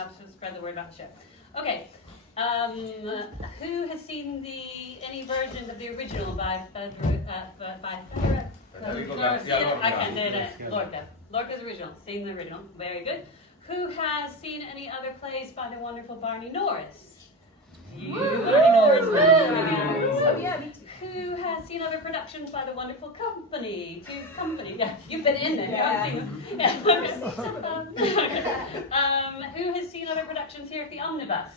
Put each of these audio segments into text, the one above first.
helps to spread the word about the show. Okay, who has seen any versions of the original by I can't say it. Lorca. Lorca's original. Seen the original. Very good. Who has seen any other plays by the wonderful Barney Norris? You, Barney Norris. Oh yeah, me too. Who has seen other productions by the wonderful company? Yeah, you've been in there. Yeah. Who has seen other productions here at the Omnibus?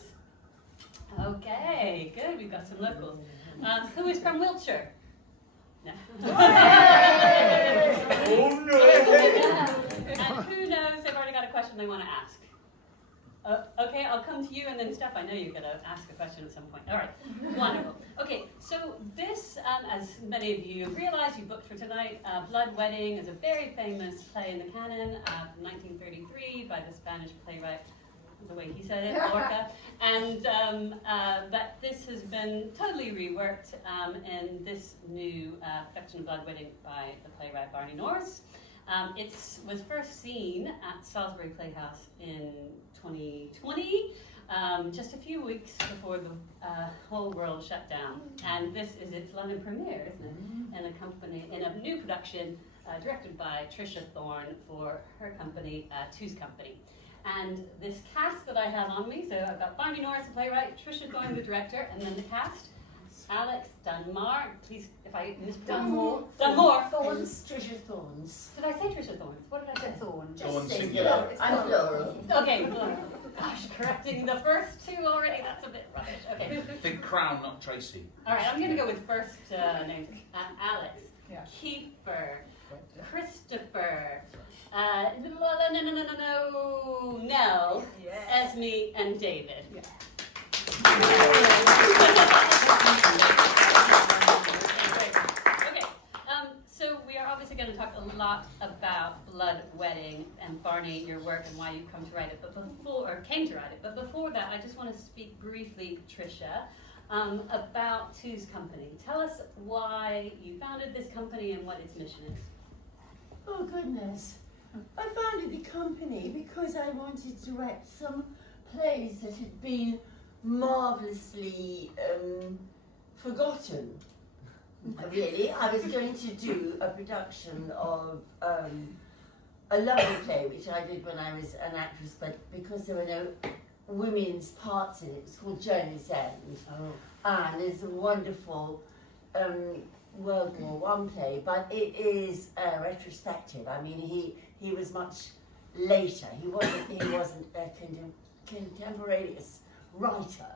Okay, good. We've got some locals. Who is from Wiltshire? No. Oh no! And who knows? They've already got a question they want to ask. Okay, I'll come to you, and then Steph, I know you're going to ask a question at some point. All right, wonderful. Okay, so this, as many of you realize, you booked for tonight, Blood Wedding is a very famous play in the canon from 1933 by the Spanish playwright, the way he said it, Lorca. And but this has been totally reworked in this new production of Blood Wedding by the playwright Barney Norris. It was first seen at Salisbury Playhouse in 2020, just a few weeks before the whole world shut down. And this is its London premiere, isn't it? In a new production directed by Tricia Thorns for her company, Two's Company. And this cast that I have on me, so I've got Barney Norris, the playwright, Tricia Thorns, the director, and then the cast. Alix, Dunmore, please, if I Dunmore. Thorns, Tricia Thorns. Did I say Tricia Thorns? What did I say? Thorns. Thorns Just say singular. I'm plural. Okay, well, gosh, correcting the first two already, that's a bit rubbish. Okay. Think Crown, not Tracy. All right, I'm going to go with first names. Alix, Yeah. Kiefer, Christopher, no, Nell, Yes. Esme, and David. Yeah. Okay, so we are obviously going to talk a lot about Blood Wedding and Barney, your work, and why you come to write it. Came to write it. But before that, I just want to speak briefly, Tricia, about Two's Company. Tell us why you founded this company and what its mission is. Oh goodness. I founded the company because I wanted to write some plays that had been marvellously forgotten. Really, I was going to do a production of a lovely play which I did when I was an actress, but because there were no women's parts in it, it was called Journey's End. And it's a wonderful World War I play, but it is retrospective. I mean, he was much later. He wasn't a contemporaneous writer.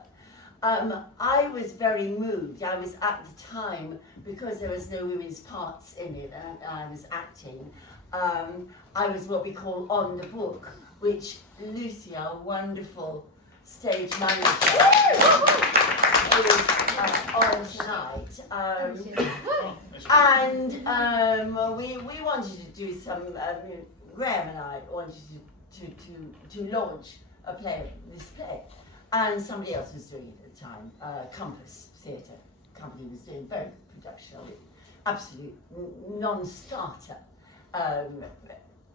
I was very moved. I was at the time, because there was no women's parts in it and I was acting, I was what we call on the book, which Lucy, our wonderful stage manager, is on tonight. And we wanted to do some, Graham and I wanted to launch this play. And somebody else was doing it at the time, Compass Theatre Company was doing very good production of it. Absolute non-starter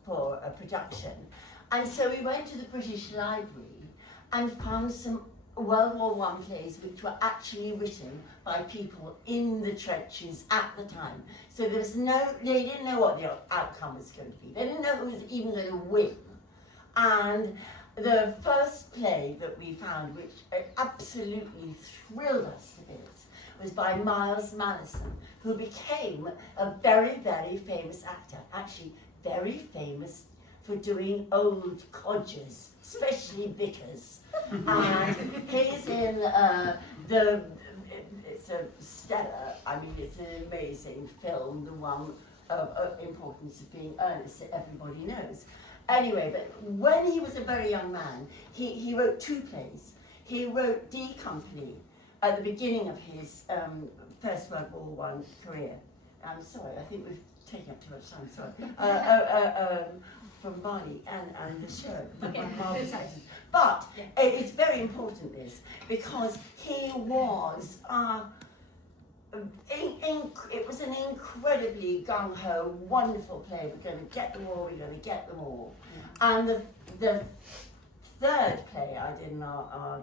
for a production. And so we went to the British Library and found some World War I plays which were actually written by people in the trenches at the time. So there was they didn't know what the outcome was going to be. They didn't know who was even going to win. And the first play that we found, which absolutely thrilled us to bits, was by Miles Malleson, who became a very, very famous actor. Actually, very famous for doing old codgers, especially vicars. And he's in it's a stellar, I mean, it's an amazing film, the one of importance of being earnest that everybody knows. Anyway, but when he was a very young man, he wrote two plays. He wrote D Company at the beginning of his First World War I career. I'm sorry, I think we've taken up too much time, sorry. From Barney and the show. Okay. But it's very important, this, because he was, it was an incredibly gung-ho, wonderful play. We're going to get them all, we're going to get them all. And the third play I did in our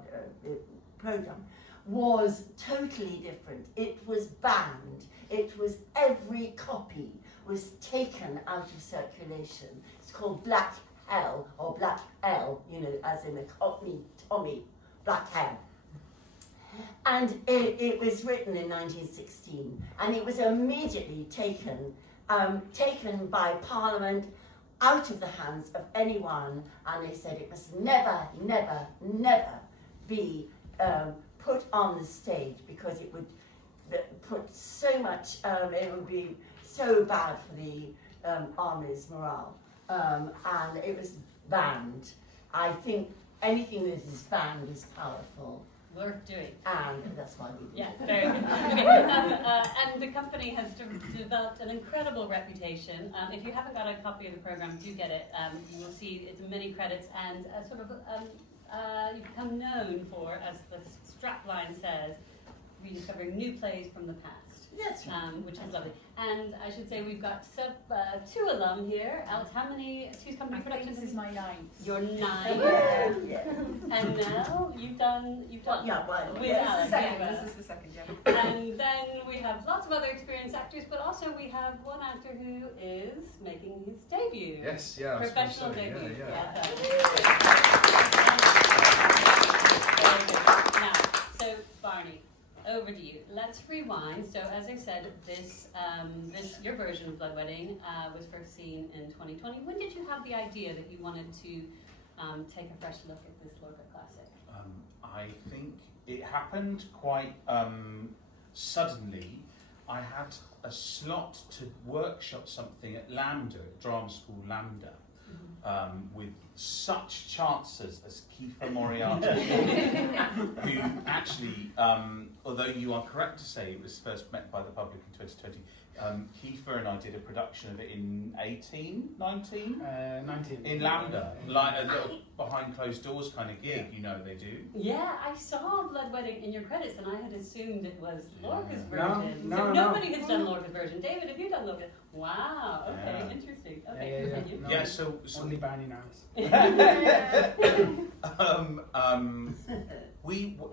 programme was totally different. It was banned. It was, every copy was taken out of circulation. It's called Black Hell, or Black L, you know, as in a Cockney Tommy, Black Hell. And it was written in 1916, and it was immediately taken by Parliament out of the hands of anyone, and they said it must never, never, never be put on the stage, because it would put so much, it would be so bad for the army's morale, and it was banned. I think anything that is banned is powerful. Worth doing. And that's why we Yeah, very good. Okay, and the company has developed an incredible reputation. If you haven't got a copy of the program, do get it. You will see it's many credits, and sort of you've become known for, as the strapline says, rediscovering new plays from the past. That's right. Which is lovely. And I should say we've got two alum here. Alex, how many Excuse Company productions? This is my 9th. Your 9. Yeah. And Nell, you've done. Yeah, well, with Yeah, Alex. this is the second, yeah. And then we have lots of other experienced actors, but also we have one actor who is making his debut. Yes, yeah. Professional I was gonna say, debut. Yeah. Very good. Now, so Barney, over to you. Let's rewind. So as I said, this your version of Blood Wedding was first seen in 2020. When did you have the idea that you wanted to take a fresh look at this Lorca classic? I think it happened quite suddenly. I had a slot to workshop something at Lambda, Drama School Lambda, with such chancers as Kiefer Moriarty, who actually, although you are correct to say it was first met by the public in 2020, Kiefer and I did a production of it in 19? 19. In Lambda, like a little behind closed doors kind of gig, you know they do. Yeah, I saw Blood Wedding in your credits, and I had assumed it was Lorca's No, version. no, So no. nobody has done Lorca's version. David, have you done Lorca? Wow. Okay, Yeah. interesting. Okay, continue. Yeah, so Only Barney Norris.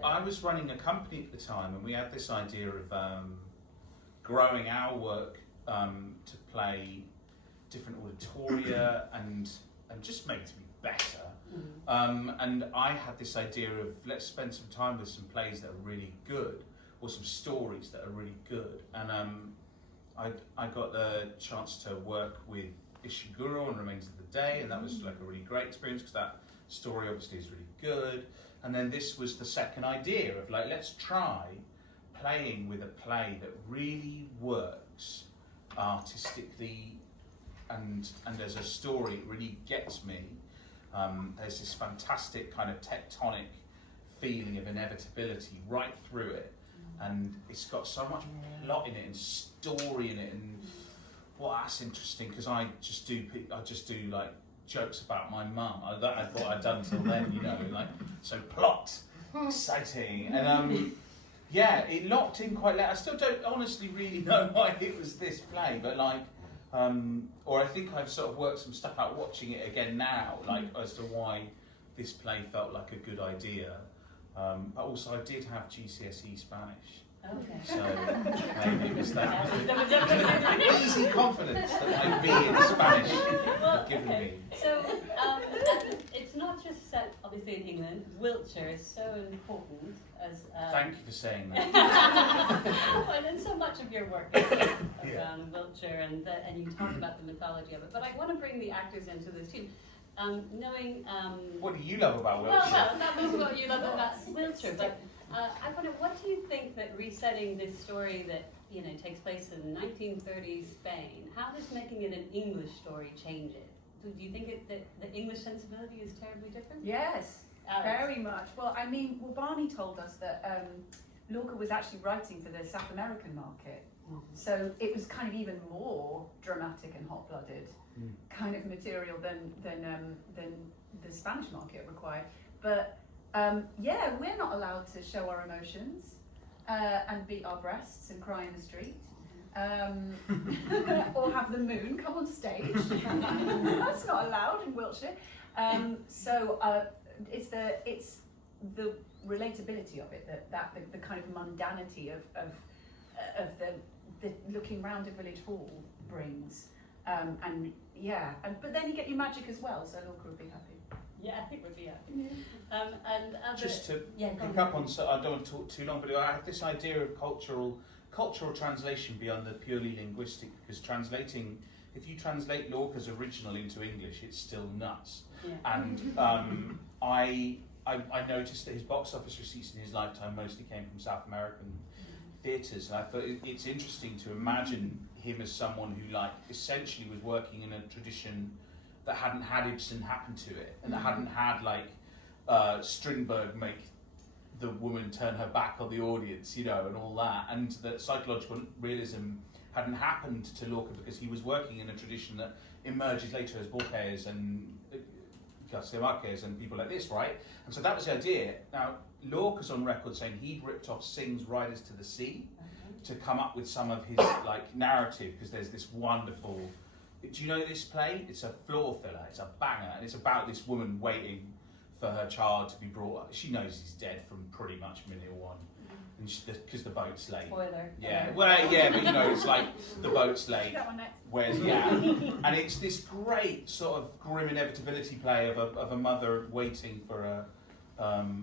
I was running a company at the time, and we had this idea of growing our work to play different auditoria and just make it to be better. And I had this idea of let's spend some time with some plays that are really good, or some stories that are really good. And I got the chance to work with Ishiguro on Remains of the Day, and that was like a really great experience because that story obviously is really good. And then this was the second idea of like, let's try playing with a play that really works artistically and as a story. It really gets me. There's this fantastic kind of tectonic feeling of inevitability right through it, and it's got so much plot in it and story in it, and well, that's interesting because I just do like jokes about my mum. That's what I'd done till then, you know, like so plot, exciting, and yeah, it locked in quite late. I still don't honestly really know why it was this play, but like, or I think I've sort of worked some stuff out watching it again now, like as to why this play felt like a good idea. But also I did have GCSE Spanish. Okay. So maybe it was that. That was Easy confidence that my B in Spanish had given me. So, and it's not just set, obviously, in England. Wiltshire is so important as... Thank you for saying that. Well, and so much of your work is around Wiltshire, and you talk about the mythology of it. But I want to bring the actors into this too. Knowing... What do you love about Wiltshire? Well, that was what you love about Wiltshire, but I wonder, what do you think that resetting this story that, you know, takes place in 1930s Spain, how does making it an English story change it? Do you think that the English sensibility is terribly different? Yes, Alex? very much. Well, I mean, Barney told us that Lorca was actually writing for the South American market. So it was kind of even more dramatic and hot-blooded kind of material than the Spanish market required. But yeah, we're not allowed to show our emotions and beat our breasts and cry in the street. Or have the moon come on stage. That's not allowed in Wiltshire. So it's the relatability of it, that the kind of mundanity of the looking round a village hall brings, but then you get your magic as well, so Lorca would be happy. Yeah, I think we'd be happy. And other, Just to yeah, pick up on, so I don't want to talk too long, but I had this idea of cultural translation beyond the purely linguistic, because translating, if you translate Lorca's original into English, it's still nuts. Yeah. And I noticed that his box office receipts in his lifetime mostly came from South American theatres, and I thought it's interesting to imagine him as someone who, like, essentially was working in a tradition that hadn't had Ibsen happen to it, and that hadn't had, like, Strindberg make the woman turn her back on the audience, you know, and all that, and that psychological realism hadn't happened to Lorca because he was working in a tradition that emerges later as Borges and Garcia Marquez and people like this, right? And so that was the idea. Now, Lorca's on record saying he'd ripped off Synge's Riders to the Sea to come up with some of his, like, narrative, because there's this wonderful... Do you know this play? It's a floor filler, it's a banger, and it's about this woman waiting for her child to be brought up. She knows he's dead from pretty much minute one, and because the boat's late. Spoiler. Yeah, well, yeah, but you know, it's like the boat's late. That one next. Where's and it's this great sort of grim inevitability play of a mother waiting for a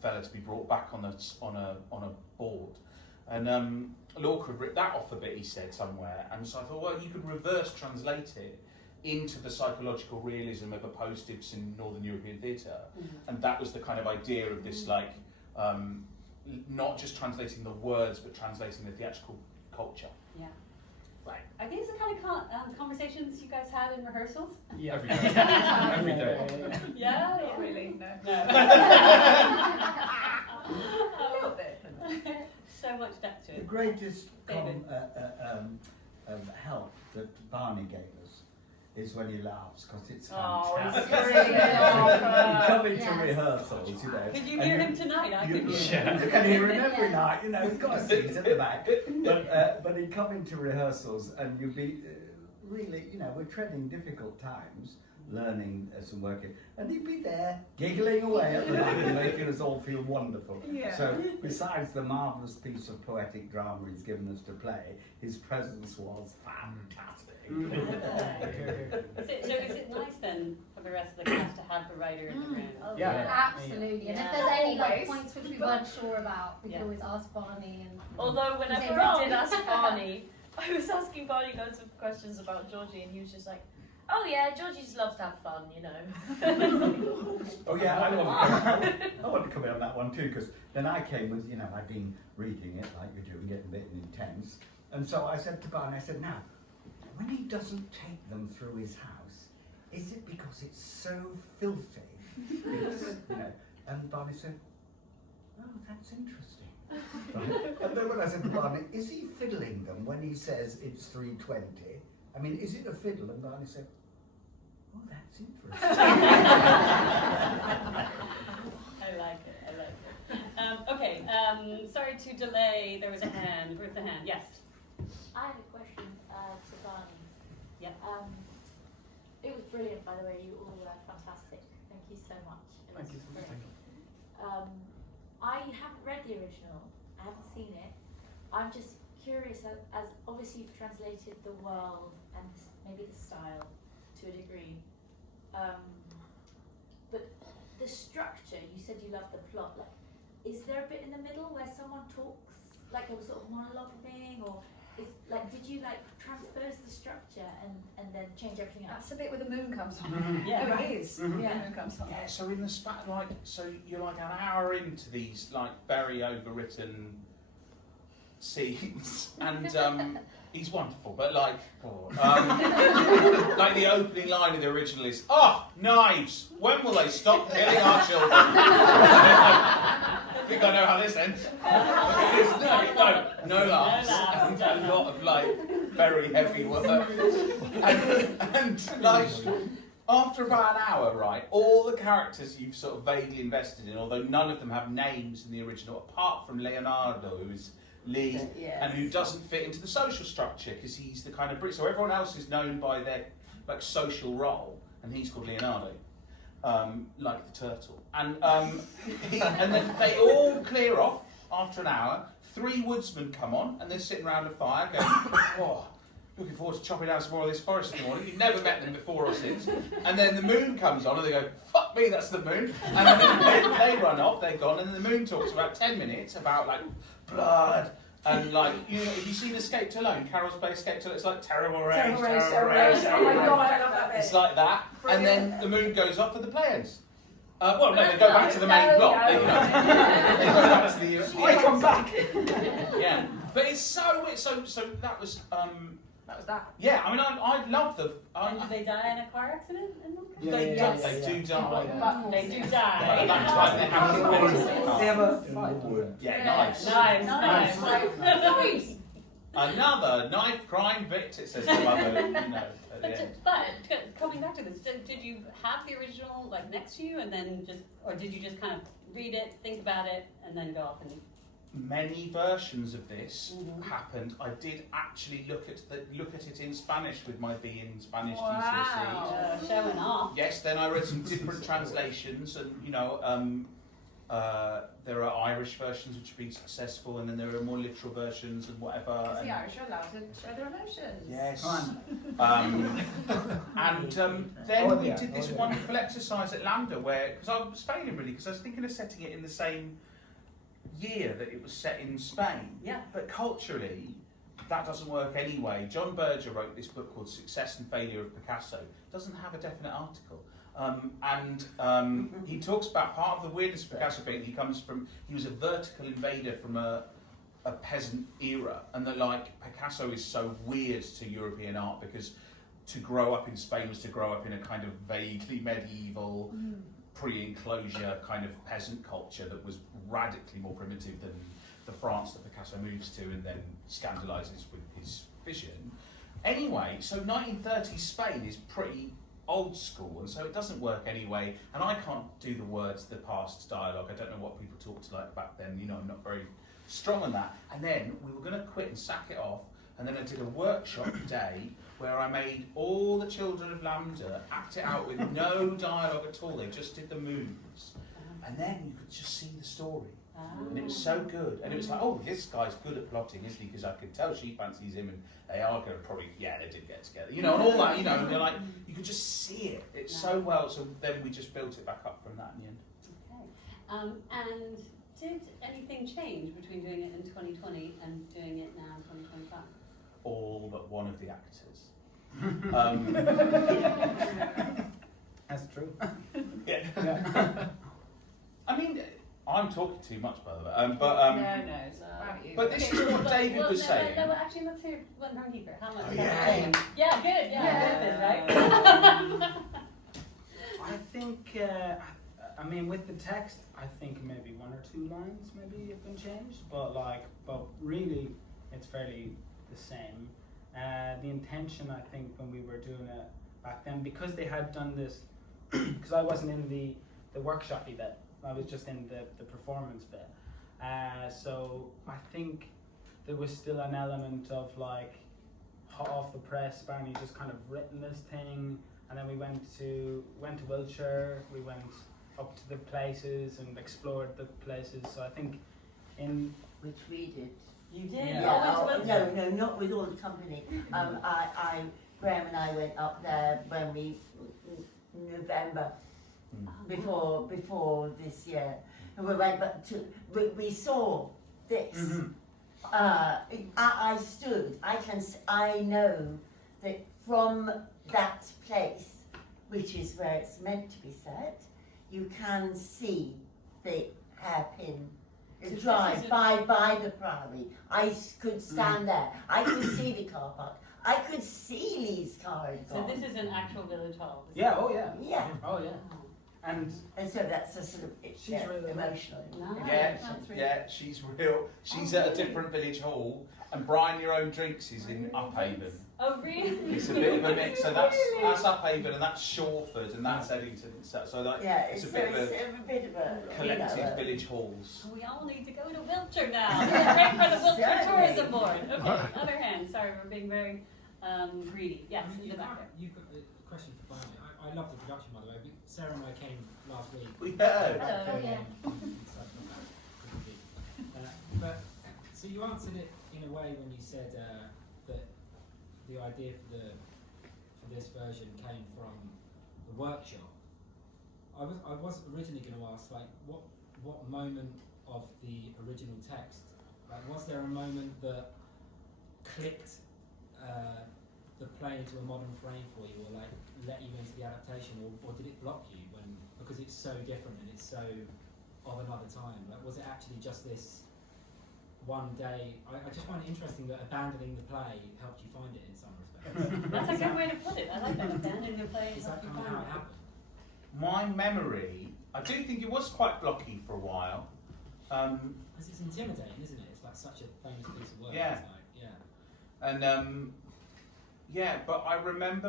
fella to be brought back on a board, and Lorca had ripped that off a bit, he said somewhere, and so I thought, well, you could reverse translate it into the psychological realism of a post-Ibsen Northern European theatre, and that was the kind of idea of this, like, not just translating the words, but translating the theatrical culture. Yeah. Right. Are these the kind of conversations you guys had in rehearsals? Yeah. Every day. Every day. Yeah? Not really, no. No. A little bit. So much depth to The it. greatest David. help that Barney gave us is when he laughs, because it's Oh, fantastic. it's really good. Come into Yes. rehearsals, you know. Could you and hear him tonight? I couldn't hear him. You can hear him every night, you know, he's got a seat at the back. But he'd come into rehearsals and you'd be really, you know, we're treading difficult times, learning some working, and he'd be there giggling away at the back and making us all feel wonderful. Yeah. So besides the marvellous piece of poetic drama he's given us to play, his presence was fantastic. So is it nice then for the rest of the cast to have the writer in the room? Oh, Yeah. absolutely. And Yeah. if there's any like Always. points which we weren't sure about, we Yeah. could always ask Barney. And Although whenever Is it I wrong? did ask Barney, I was asking Barney loads of questions about Georgie, and he was just like, "Oh yeah, Georgie just loves to have fun, you know." Oh yeah, I want to come in on that one too, because then I came with, you know, I'd been reading it like you're doing, getting a bit intense, and so I said to Barney, I said, now, when he doesn't take them through his house, is it because it's so filthy? It's, you know, and Barney said, oh, that's interesting. Right? And then when I said to Barney, is he fiddling them when he says it's 3:20? I mean, is it a fiddle? And Barney said, oh, that's interesting. I like it. Okay. Sorry to delay. There was a hand. Where's the hand? Yes. I have a question to Barney. Yep. It was brilliant, by the way. You all were fantastic. Thank you so much. It Thank was you. brilliant. I haven't read the original. I haven't seen it. I'm just curious, as obviously you've translated the world and maybe the style to a degree. But the structure, you said you love the plot. Like, is there a bit in the middle where someone talks, like a sort of monologue thing, or is like, did you like transpose the structure and then change everything else? That's the bit where the moon comes on. Yeah. Oh, it is. Mhm. Yeah. The moon comes on. Yeah, so in the span, like, so you're like an hour into these, like, very overwritten scenes, and he's wonderful, but like, like the opening line of the original is, "Oh, knives! When will they stop killing our children?" I think I know how this ends. No laughs, and a lot of like very heavy work, and like. After about an hour, right, all the characters you've sort of vaguely invested in, although none of them have names in the original, apart from Leonardo, who is Lee, Yes. and who doesn't fit into the social structure because he's the kind of Brit. So everyone else is known by their like social role, and he's called Leonardo. like the turtle. And and then they all clear off after an hour. 3 woodsmen come on, and they're sitting around a fire going, oh, looking forward to chopping down some more of this forest in the morning. You've never met them before or since. And then the moon comes on, and they go, fuck me, that's the moon. And then they run off, they're gone, and then the moon talks for about 10 minutes about, like, blood. And, like, you know, have you seen Escaped Alone? Carol's play Escaped Alone? It's like terrible rage, terrible rage. Oh my god, I love that bit. It's like that. Brilliant. And then the moon goes off and the play ends. Well, no, they go back to the main plot. They go back to the... I come back. Yeah. But it's so weird. So that was... That was that. Yeah, I mean, I love the... And do they die in a car accident in Lorca? They do die. They do But die. that's why they have to They have a fight. Yeah, knives. Nice. Another knife crime victim, it says the mother, you know, at the end. But coming back to this, did you have the original like next to you, and then just, or did you just kind of read it, think about it, and then go off and? Many versions of this happened. I did actually look at it in Spanish with my B in Spanish GCSE. Showing off. Yes, then I read some different translations, and you know, there are Irish versions which have been successful, and then there are more literal versions and whatever. Because and the Irish are allowed to show their emotions. yes. Then we did this wonderful exercise at Lambda where, because I was failing really, because I was thinking of setting it in the same year that it was set in Spain. Yeah. But culturally, that doesn't work anyway. John Berger wrote this book called Success and Failure of Picasso. It doesn't have a definite article. He talks about part of the weirdness of Picasso being he was a vertical invader from a peasant era, and that like Picasso is so weird to European art because to grow up in Spain was to grow up in a kind of vaguely medieval, pre-enclosure kind of peasant culture that was radically more primitive than the France that Picasso moves to and then scandalises with his vision. Anyway, so 1930s Spain is pretty old school, and so it doesn't work anyway, and I can't do the words, the past dialogue. I don't know what people talked like back then, you know, I'm not very strong on that. And then we were going to quit and sack it off, and then I did a workshop day where I made all the children of Lambda act it out with no dialogue at all. They just did the moves, and then you could just see the story. And it was so good, and it was like, oh, this guy's good at plotting, isn't he? Because I could tell she fancies him, and they are going to probably, yeah, they did get together, you know, and all that, you know. And they're like, you could just see it. It's so well. So then we just built it back up from that in the end. Okay. And did anything change between doing it in 2020 and doing it now in 2025? All but one of the actors. That's true. Yeah. I mean, I'm talking too much, by the way. No, it's about you. But this is what David was saying. No, actually, let's hear one from Kiefer. How much? Oh, yeah. Yeah, good. Yeah, good, right? I think, I mean, with the text, I think maybe 1 or 2 lines maybe have been changed, but really, it's fairly the same. The intention, I think, when we were doing it back then, because they had done this, because I wasn't in the workshop bit, I was just in the performance bit. So I think there was still an element of like hot off the press. Barney just kind of written this thing, and then we went to Wiltshire. We went up to the places and explored the places. So I think Which we did. You did? Yeah, no, not with all the company. Graham and I went up there when November before this year, and we went back to. We saw this. I know that from that place, which is where it's meant to be set, you can see the hairpin drive by the Priory. I could stand there. I could see the car park. I could see Lee's car had So gone. this is an actual village hall? yeah, oh yeah, Yeah. oh yeah, and And so that's a sort of really emotional. Yeah, That's really yeah, she's real. She's at a different village hall, and Brian Your Own Drinks is in Uphaven. Oh, really? It's a bit of a mix. So that's Uphaven, and that's Shawford, and that's Eddington. So like, Yeah, it's a so bit of it's a a bit of a collective village halls. We all need to go to Wiltshire now. Great for the Wiltshire Certainly. Tourism Board. Okay, other hand. Sorry, we're being very greedy. Yes, in the back there. You've got a question for Barney. I I love the production, by the way. Sarah and I came last week. Yeah. Hello. yeah. But so you answered it in a way when you said that the idea for this version came from the workshop. I was originally going to ask, like, what moment of the original text, like, was there a moment that clicked the play into a modern frame for you, or like let you into the adaptation, or did it block you because it's so different and it's so of another time? Like, was it actually just this one day? I just find it interesting that abandoning the play helped you find it in some respects. That's a good way to put it. I like that. Abandoning the play. Is that kind of how it happened? My memory, I do think it was quite blocky for a while. Because it's intimidating, isn't it? It's like such a famous piece of work. Yeah. It's like, yeah. And yeah, but I remember,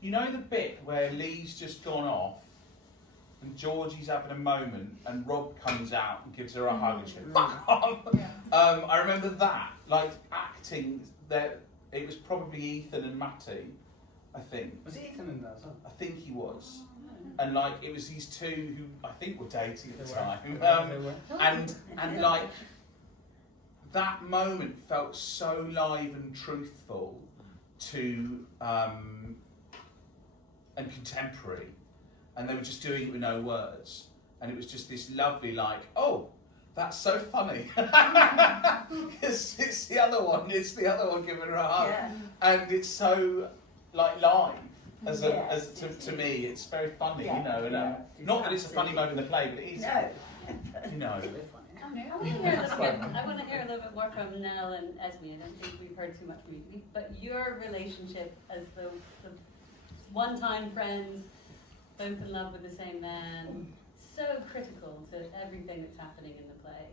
you know the bit where Lee's just gone off and Georgie's having a moment and Rob comes out and gives her a hug and she goes, fuck off! I remember that, like acting, that it was probably Ethan and Matty, I think. Was Ethan in that as well? I think he was. And like, it was these two who I think were dating at the time. They were. And like, that moment felt so live and truthful to and contemporary, and they were just doing it with no words, and it was just this lovely, like, oh, that's so funny. it's the other one giving her a hug, and it's so like live. As to me, it's very funny, you know, and not that it's a funny moment in the play, but it is. No. You know. I want to hear a little bit more from Nell and Esme. I don't think we've heard too much from you. But your relationship as the one-time friends, both in love with the same man, so critical to everything that's happening in the play.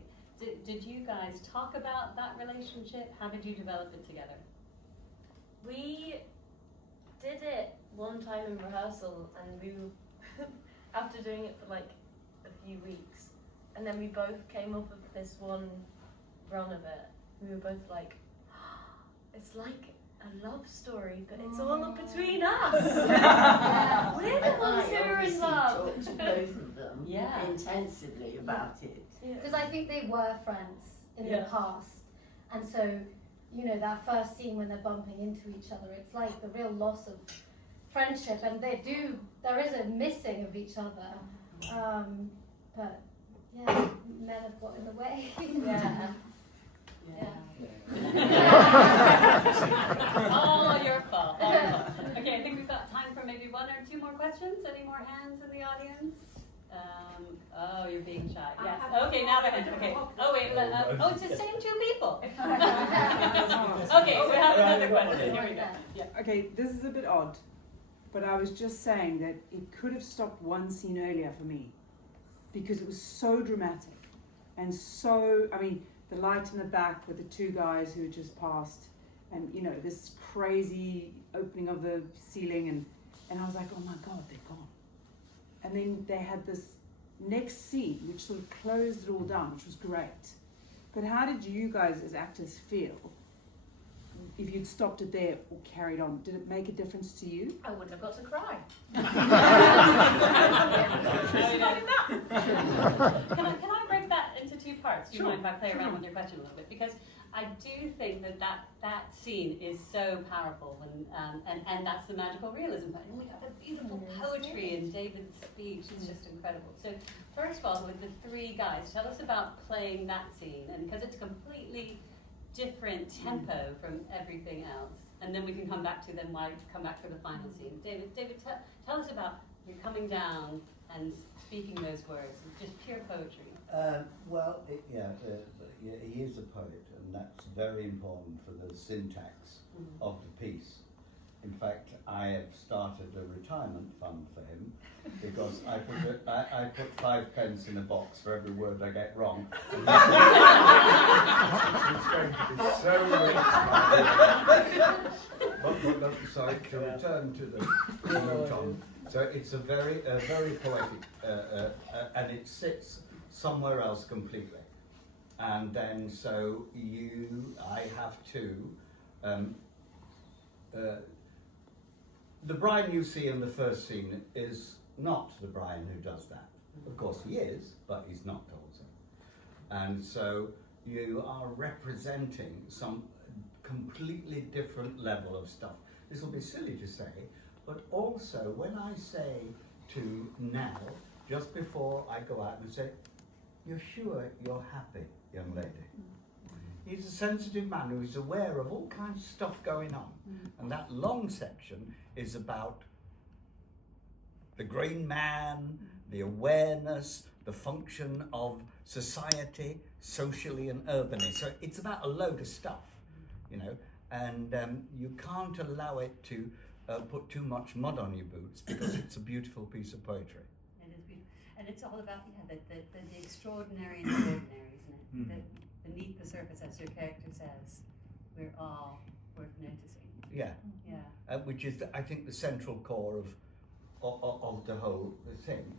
Did you guys talk about that relationship? How did you develop it together? We did it one time in rehearsal, and we after doing it for like a few weeks, and then we both came up with this one run of it. We were both like, it's like a love story, but it's all between us. Yeah. We're the ones who are in love. Talked to both of them Yeah. intensively about it. Because I think they were friends in the past, and so, you know, that first scene when they're bumping into each other, it's like the real loss of friendship, and there is a missing of each other, but yeah, men have got in the way. All your fault. All your fault. Okay, I think we've got time for maybe one or two more questions. Any more hands in the audience? Oh, you're being shy. Yes. Okay, now the hand. Okay. Oh wait. Oh, it's the same two people. Okay, we have another question. Here we go. Yeah. Okay, this is a bit odd, but I was just saying that it could have stopped one scene earlier for me, because it was so dramatic, and so, I mean, the light in the back with the two guys who had just passed, and you know, this crazy opening of the ceiling, and I was like, oh my God, they're gone. And then they had this next scene, which sort of closed it all down, which was great. But how did you guys as actors feel if you'd stopped it there or carried on? Did it make a difference to you? I wouldn't have got to cry. Can I break that into two parts? Do you mind if I play around with your question a little bit? Because I do think that scene is so powerful, and that's the magical realism part. And we got the beautiful poetry in David's speech. It's just incredible. So first of all, with the three guys, tell us about playing that scene, and because it's completely different tempo from everything else, and then we can come back to for the final scene. David, tell us about you coming down and speaking those words, just pure poetry. He is a poet, and that's very important for the syntax of the piece. In fact, I have started a retirement fund for him, because I put 5 pence in a box for every word I get wrong. It's going to be so rich. But sorry, to return to the note on. So it's a very poetic, and it sits somewhere else completely. And then so I have to the Brian you see in the first scene is not the Brian who does that. Of course he is, but he's not told so. And so you are representing some completely different level of stuff. This will be silly to say, but also when I say to Nell, just before I go out and say, "You're sure you're happy, young lady?" He's a sensitive man who is aware of all kinds of stuff going on. And that long section is about the green man, the awareness, the function of society, socially and urbanly. So it's about a load of stuff, you know, and you can't allow it to put too much mud on your boots because it's a beautiful piece of poetry. It is beautiful. And it's all about the extraordinary and the ordinary, isn't it? Beneath the surface, as your character says, we're all worth noticing. Yeah. Yeah. Which is, I think, the central core of the whole thing.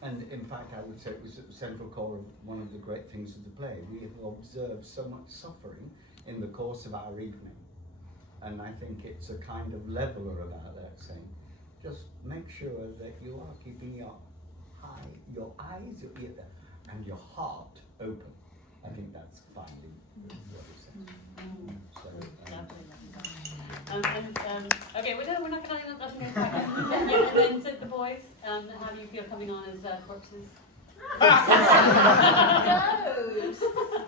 And in fact, I would say it was at the central core of one of the great things of the play. We have observed so much suffering in the course of our evening. And I think it's a kind of leveler about that, saying, just make sure that you are keeping your eyes, your ear, and your heart open. I think that's finally what it says. Okay, we're not going to and then to the boys, how do you feel coming on as corpses?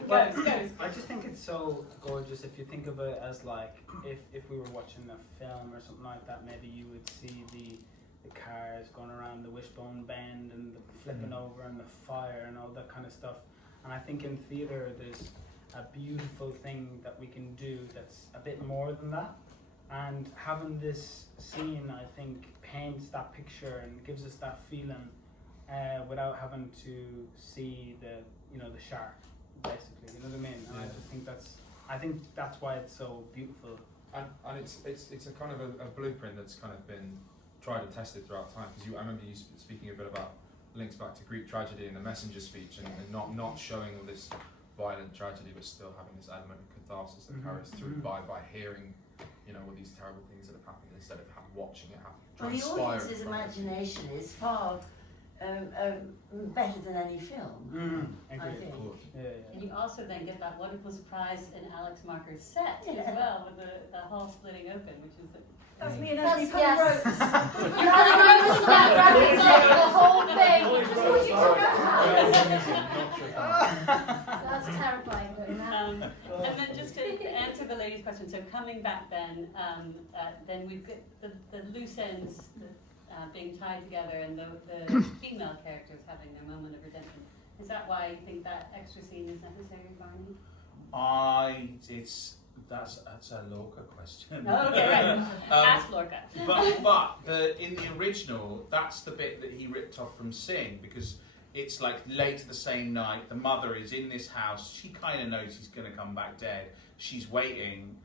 Ghosts. I just think it's so gorgeous if you think of it as like if we were watching a film or something like that, maybe you would see the cars going around the wishbone bend and the flipping over and the fire and all that kind of stuff. And I think in theatre there's a beautiful thing that we can do that's a bit more than that. And having this scene, I think, paints that picture and gives us that feeling without having to see the shark, basically. You know what I mean? And I think that's why it's so beautiful. And it's a kind of a blueprint that's kind of been tried and tested throughout time. Because I remember you speaking a bit about links back to Greek tragedy in the messenger speech, and not showing all this violent tragedy, but still having this element of catharsis that carries through by hearing, all these terrible things that have happened instead of watching it happen. Well, the audience's imagination is far better than any film, I think. And you also then get that wonderful surprise in Alix Marker's set as well, with the hall splitting open, which is That's me and Esme putting yes. ropes. The whole thing. Would you That's terrifying. And then just to answer the lady's question, so coming back then we've got the loose ends being tied together and the female characters having their moment of redemption. Is that why you think that extra scene is necessary, Barney? That's a Lorca question. Oh, okay, right. Ask Lorca. but in the original, that's the bit that he ripped off from Sing, because it's like later the same night, the mother is in this house, she kind of knows he's going to come back dead, she's waiting,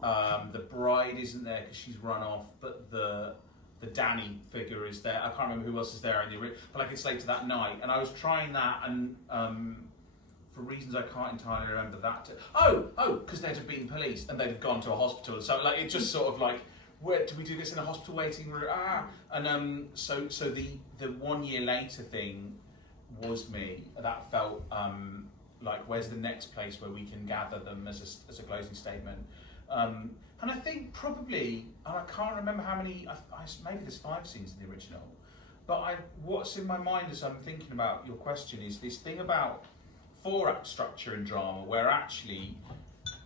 the bride isn't there because she's run off, but the Danny figure is there. I can't remember who else is there in the original, but like it's later that night, and I was trying that, and for reasons I can't entirely remember that. Because they'd have been police and they'd have gone to a hospital. So like it just sort of like, where do we do this in a hospital waiting room? And so the 1 year later thing was me. That felt like where's the next place where we can gather them as a closing statement. And I think probably, I can't remember how many. Maybe there's 5 scenes in the original. But what's in my mind as I'm thinking about your question is this thing about 4-act structure in drama, where actually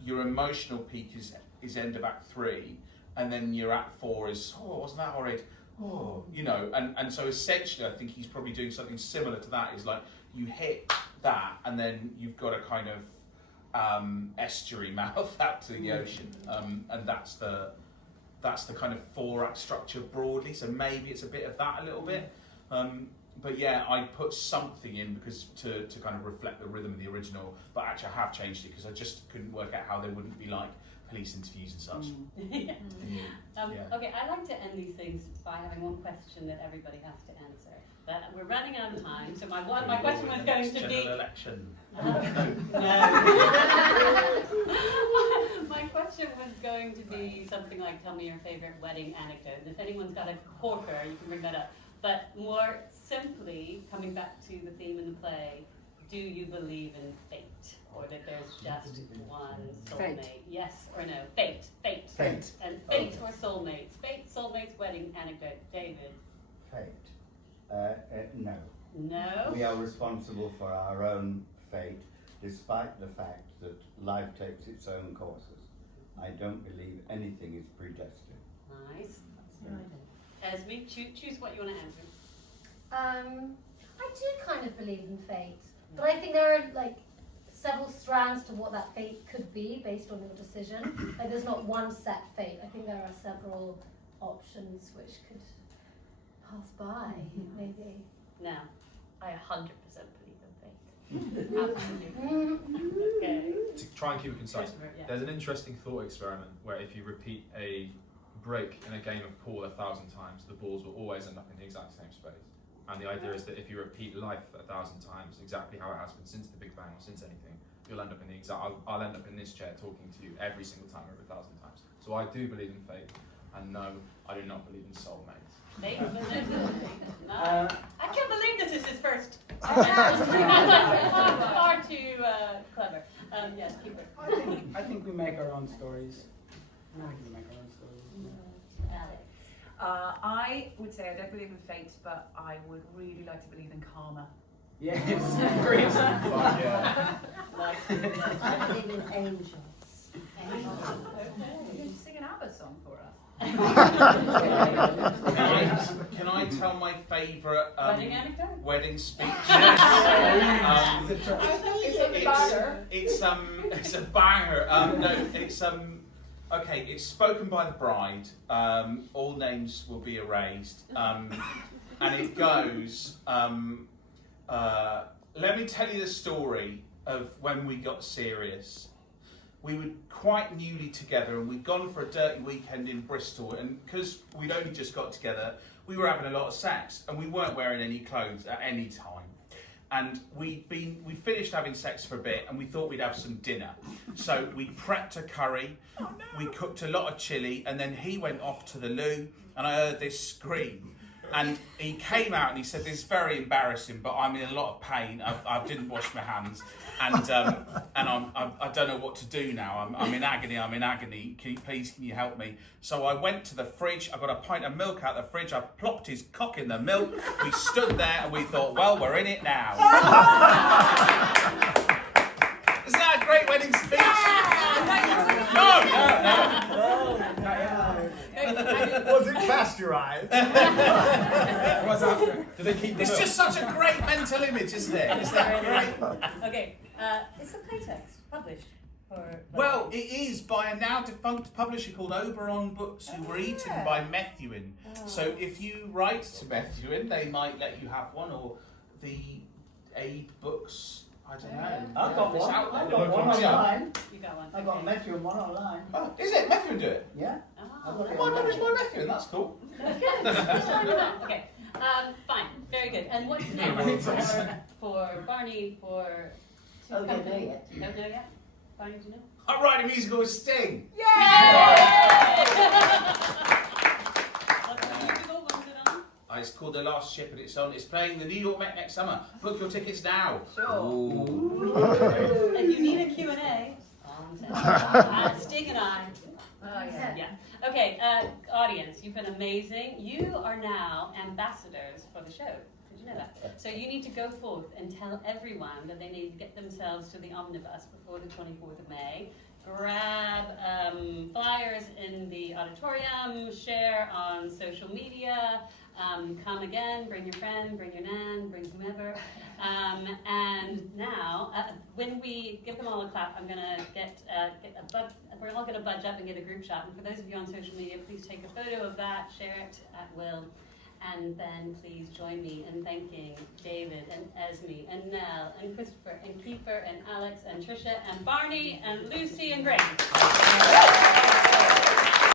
your emotional peak is end of Act 3, and then your Act 4 is, wasn't that horrid? And so essentially I think he's probably doing something similar to that, is like you hit that and then you've got a kind of estuary mouth out to the ocean, and that's the kind of 4-act structure broadly, so maybe it's a bit of that a little bit. But yeah, I put something in because to kind of reflect the rhythm of the original, but actually I have changed it because I just couldn't work out how they wouldn't be like police interviews and such. Okay, I like to end these things by having one question that everybody has to answer. But we're running out of time, so my question was going to be... Election. My question was going to be something like, tell me your favorite wedding anecdote. And if anyone's got a corker, you can bring that up. But more simply, coming back to the theme in the play, do you believe in fate? Or that there's just one soulmate? Fate. Yes or no? Fate. Fate. And fate or soulmates? Fate, soulmates, wedding anecdote. David? Fate. No. No? We are responsible for our own fate, despite the fact that life takes its own courses. I don't believe anything is predestined. Nice. Esme, choose what you want to answer. I do kind of believe in fate, but I think there are like several strands to what that fate could be based on your decision. Like there's not one set fate. I think there are several options which could pass by, maybe. No. I 100% believe in fate. Absolutely. Okay. To try and keep it concise, Christopher, yeah. there's an interesting thought experiment where if you repeat a break in a game of pool 1,000 times, the balls will always end up in the exact same space. And the idea is that if you repeat life 1,000 times, exactly how it has been since the Big Bang or since anything, you'll end up in the exact. I'll end up in this chair talking to you every single time over 1,000 times. So I do believe in fate, and no, I do not believe in soulmates. Fate? No. I can't believe this is his first. Far too clever. Yes, Kiefer. I think we make our own stories. I think we make our own stories. Alix. I would say I don't believe in fate, but I would really like to believe in karma. Yes, great. Yeah. I believe in angels. You can sing an ABBA song for us. Can I tell my favourite Wedding anecdote? wedding speech? It's a banger. It's a banger. No, okay. It's spoken by the bride. All names will be erased, and it goes. Let me tell you the story of when we got serious. We were quite newly together, and we'd gone for a dirty weekend in Bristol, and because we'd only just got together, we were having a lot of sex, and we weren't wearing any clothes at any time. And we finished having sex for a bit, and we thought we'd have some dinner. So we prepped a curry, we cooked a lot of chilli, and then he went off to the loo, and I heard this scream. And he came out and he said, "This is very embarrassing, but I'm in a lot of pain. I didn't wash my hands, and I don't know what to do now. I'm in agony. Can you help me?" So I went to the fridge. I got a pint of milk out of the fridge. I plopped his cock in the milk. We stood there and we thought, well, we're in it now. Isn't that a great wedding speech? No. Was it pasteurised? What's after? Do they keep? It's just such a great mental image, isn't it? Is that great? Okay, is the playtext published? Well, it is by a now defunct publisher called Oberon Books, who were eaten by Methuen. So if you write to Methuen, they might let you have one, or the Aid Books. I don't know. I've got one. Out there. I've got one online. You got one. I've got a Methuen one online. Oh, is it? Methuen do it? Yeah. Oh, Why published by Methuen? That's cool. that's good. Okay, fine, very good. And what's next for Barney for? Oh, don't know yet. Don't know yet. Barney, do you know? I'm writing a musical with Sting. Yay! What's the musical? When's it on? It's called The Last Ship, and it's playing the New York Met next summer. Book your tickets now. Sure. If you need a Q&A, Sting and I. Oh, yeah. Yeah. Okay, audience, you've been amazing. You are now ambassadors for the show. Did you know that? So you need to go forth and tell everyone that they need to get themselves to the Omnibus before the 24th of May. Grab flyers in the auditorium, share on social media, come again, bring your friend, bring your nan, bring whomever. And now, when we give them all a clap, I'm gonna we're all gonna budge up and get a group shot. And for those of you on social media, please take a photo of that, share it at will. And then please join me in thanking David and Esme and Nell and Christopher and Kiefer and Alix and Tricia and Barney and Lucy and Graham.